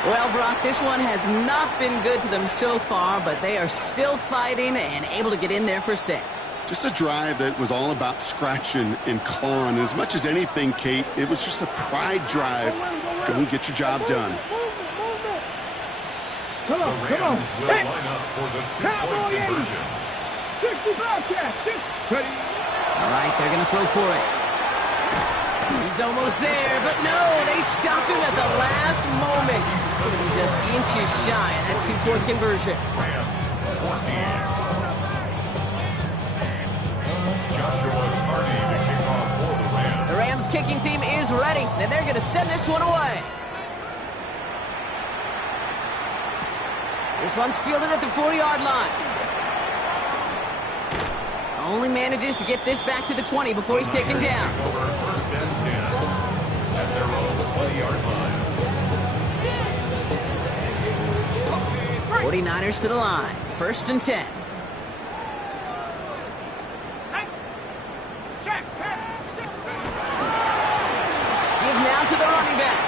Well, Brock, this one has not been good to them so far, but they are still fighting and able to get in there for 6. Just a drive that was all about scratching and clawing. As much as anything, Kate, it was just a pride drive to go and get your job done. Come on, The come on. Rams will line up for the two-point conversion. 65 catch. Ready. All right, they're going to throw for it. He's almost there, but no, they stopped him at the last moment. It's going to be just inches shy of that two-point conversion. Rams 14. Joshua Carney to kick off for the Rams. The Rams kicking team is ready, and they're going to send this one away. This one's fielded at the 4-yard line. Only manages to get this back to the 20 before he's taken down. Over 1st and 10 at their own 20-yard line. 49ers to the line. 1st and 10. Give now to the running back.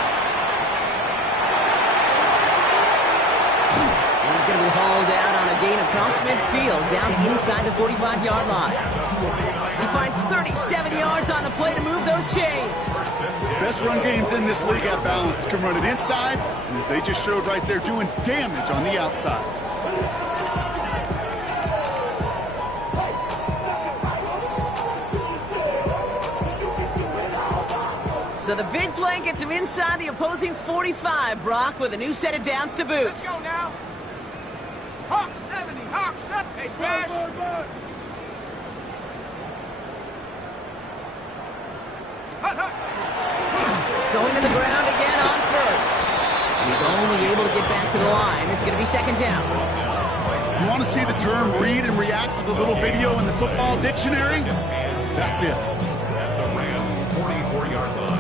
And he's going to be hauled out on a gain across midfield down inside the 45-yard line. He finds 37 yards on the play to move those chains. Best run games in this league at balance. Can run it inside, and as they just showed right there, doing damage on the outside. So the big play gets him inside the opposing 45, Brock, with a new set of downs to boot. Let's go now. Hawk 70, Hawk 70. Hey, smash. Going to the ground again on first. And he's only able to get back to the line. It's going to be 2nd down. You want to see the term read and react with a little video in the football dictionary? That's it. At the Rams 44-yard line.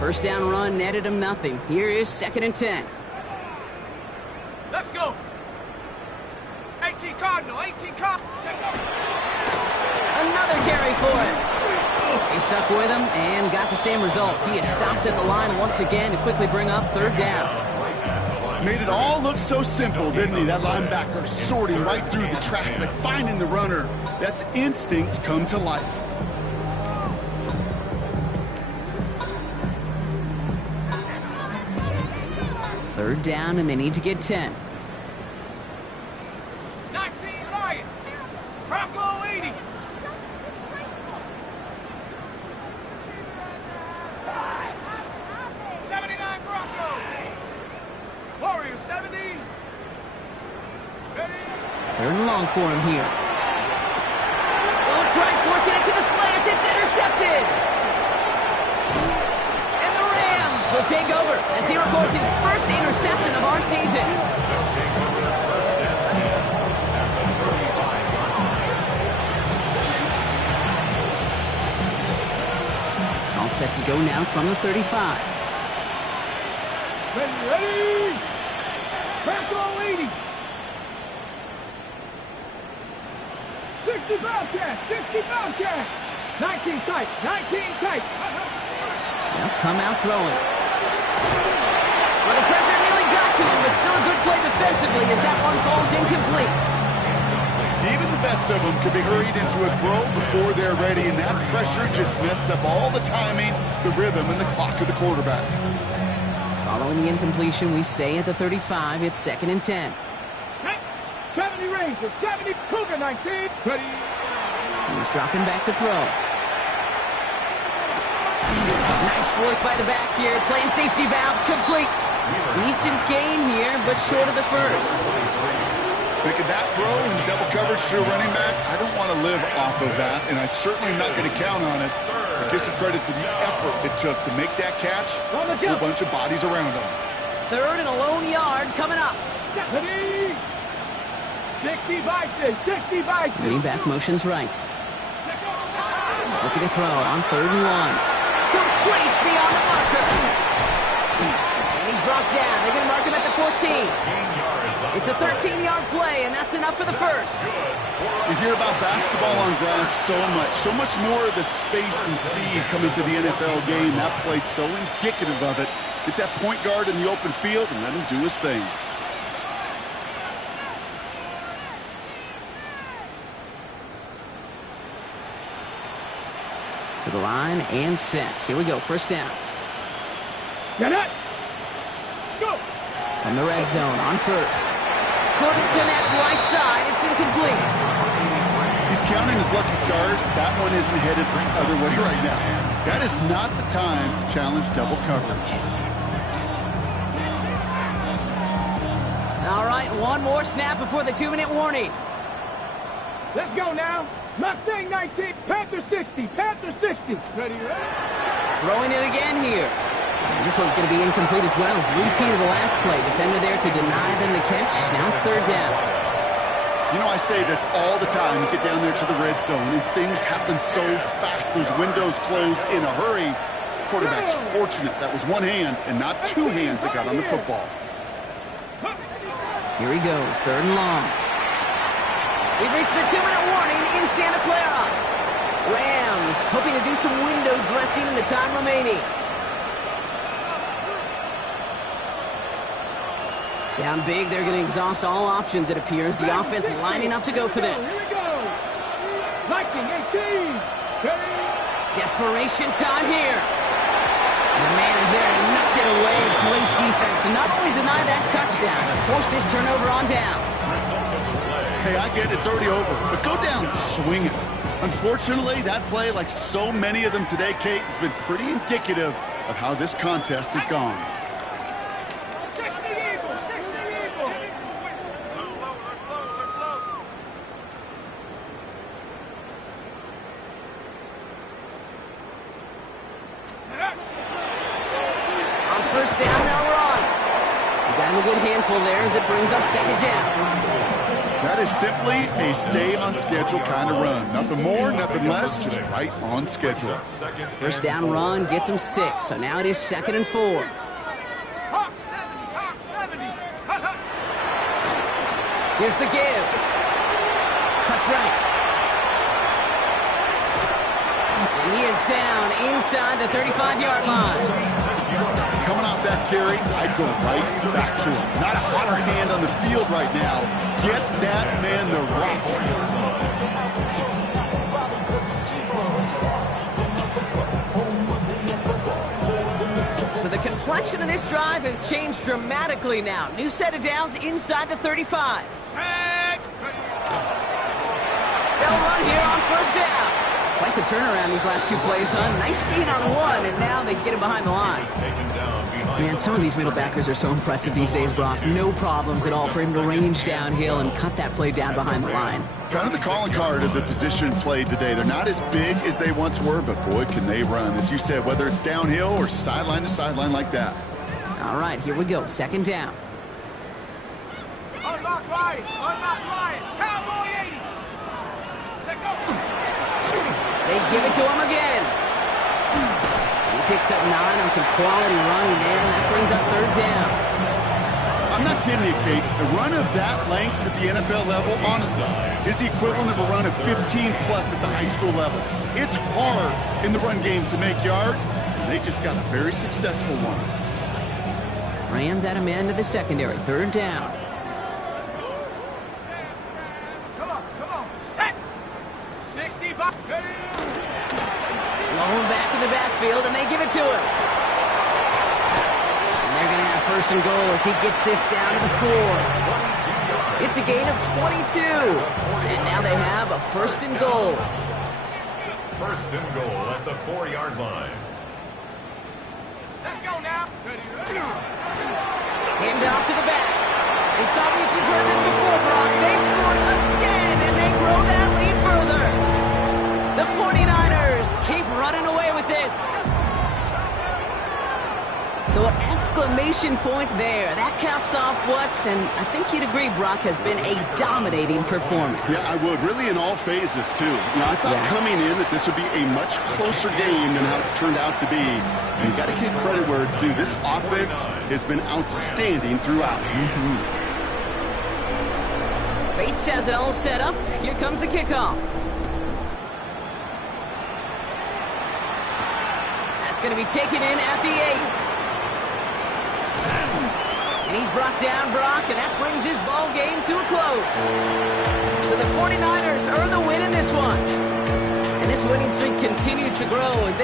First down run netted him nothing. Here is 2nd and 10. Let's go. 18 Cardinal, 18 Cardinal. Another carry for him. He stuck with him and got the same results. He is stopped at the line once again to quickly bring up 3rd down. Made it all look so simple, didn't he? That linebacker sorting right through the traffic, finding the runner. That's instincts come to life. Third down, and they need to get 10. 19 Lion. Bronco 80. Warrior 70. Ready. 3rd and long for him here. Oh, try forcing it to the slant. It's intercepted. And the Rams will take over as he records his first interception of our season. All set to go now from the 35. Ready. Bronco 80. 65 catch, 65 catch. 19 tight, 19 tight. Now come out throwing. Well, the pressure nearly got to to him, but still a good play defensively as that one falls incomplete. Even the best of them could be hurried into a throw before they're ready, and that pressure just messed up all the timing, the rhythm, and the clock of the quarterback. Following the incompletion, we stay at the 35. It's 2nd and 10. 70 Rangers, 70 Cougar 19. Ready. He's dropping back to throw. Nice work by the back here. Playing safety valve complete. Decent gain here, but short of the first. Making that throw in double coverage to a running back, I don't want to live off of that, and I certainly am not going to count on it. But give some credit to the effort it took to make that catch. A whole bunch of bodies around him. 3rd and a lone yard coming up. 60 by 6, 60 by 6. Leading back motions right. Looking to throw on 3rd and 1. Complete beyond the marker. And he's brought down. They're going to mark him at the 14. It's a 13-yard play, and that's enough for the first. You hear about basketball on grass so much more of the space and speed coming to the NFL game. That play's so indicative of it. Get that point guard in the open field and let him do his thing. To the line and set. Here we go. First down. Get it. Go. From the red zone on first. Couldn't connect right side. It's incomplete. He's counting his lucky stars. That one isn't headed the other way right now. That is not the time to challenge double coverage. All right, one more snap before the 2-minute warning. Let's go now. Mustang 19, Panther 60, Panther 60. Ready, ready. Throwing it again here. And this one's going to be incomplete as well. Repeat of the last play. Defender there to deny them the catch. Now it's 3rd down. You know, I say this all the time. You get down there to the red zone, and things happen so fast. Those windows close in a hurry. The quarterback's fortunate that was one hand and not two hands that got on the football. Here he goes, 3rd and long. We've reached the 2-minute warning in Santa Clara. Rams hoping to do some window dressing in the time remaining. Down big, they're going to exhaust all options, it appears. The offense lining up to go for this. Here we go. Lightning 18. Ready. Desperation time here. And the man is there to knock it away. Great defense to not only deny that touchdown, but force this turnover on downs. Hey, I get it, it's already over, but go down swinging. Unfortunately, that play, like so many of them today, Kate, has been pretty indicative of how this contest has gone. 60 Eagles, 60 Eagles. On first down, they'll run. We got him a good handful there as it brings up 2nd down. That is simply a stay-on-schedule kind of run. Nothing more, nothing less, just right on schedule. First down run gets him 6, so now it is 2nd and 4. Hawk 70, Hawk 70. Here's the give. Cuts right. And he is down inside the 35-yard line. Coming off that carry, I'd go right back to him. Not a hotter hand on the field right now. Get that man the rock. So the complexion of this drive has changed dramatically now. New set of downs inside the 35. They'll run here on first down. Quite the turnaround these last 2 plays, huh? Nice gain on one, and now they get him behind the line. Man, some of these middle backers are so impressive these days, Brock. No problems at all for him to range downhill and cut that play down behind the line. Kind of the calling card of the position played today. They're not as big as they once were, but boy, can they run. As you said, whether it's downhill or sideline to sideline like that. All right, here we go. 2nd down. Unlock right, Cowboy 80. Take over. They give it to him again. He picks up 9 on some quality running there, and that brings up 3rd down. I'm not kidding you, Kate. A run of that length at the NFL level, honestly, is the equivalent of a run of 15-plus at the high school level. It's hard in the run game to make yards, and they just got a very successful one. Rams add a man to the secondary. 3rd down. Come on. Set. 65. Lone back in the backfield, and they give it to him. And they're going to have 1st and goal as he gets this down to the 4. It's a gain of 22. And now they have a 1st and goal. 1st and goal at the 4-yard line. Let's go now. Hand off to the back. It's obvious we've heard this before, Brock. They've scored again, and they grow that lead further. The 49ers keep running away with this. So an exclamation point there. That caps off what, and I think you'd agree, Brock, has been a dominating performance. Yeah, I would. Really in all phases, too. I thought coming in that this would be a much closer game than how it's turned out to be. And you got to give credit where it's due. This offense has been outstanding throughout. Bates has it all set up. Here comes the kickoff. That's going to be taken in at the 8. And he's brought down, Brock, and that brings his ball game to a close. So the 49ers earn the win in this one. And this winning streak continues to grow as they